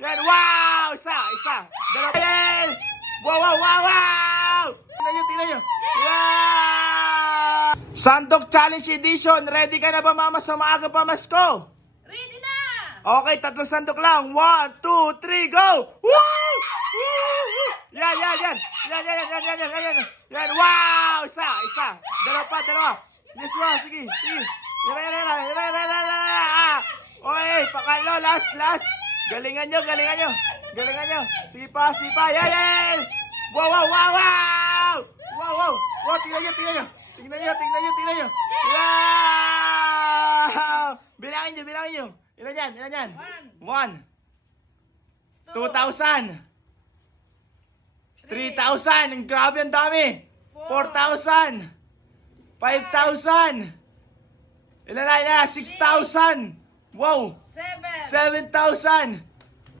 Yan, wow! Isa. Dalawa. Yan! Wow! Tingnan nyo. Wow! Sandok Challenge Edition. Ready ka na ba, mama, sa maaga pa Masko? Ready na! Okay, 3 sandok lang. 1, 2, 3, go! Woo! Yan. Yan, wow! Isa. Dalawa. Yes, wow, sige. Yan. Okay, pakalo, last. Galingan nyo. Sige pa. Yan. Wow! Tingnan nyo. Wow! Bilangin nyo. Ilan yan? 1. 2,000. 3,000. Ang grabe, ang dami. 4,000. 5,000. Ilan na? 6,000. Wow. 7,000.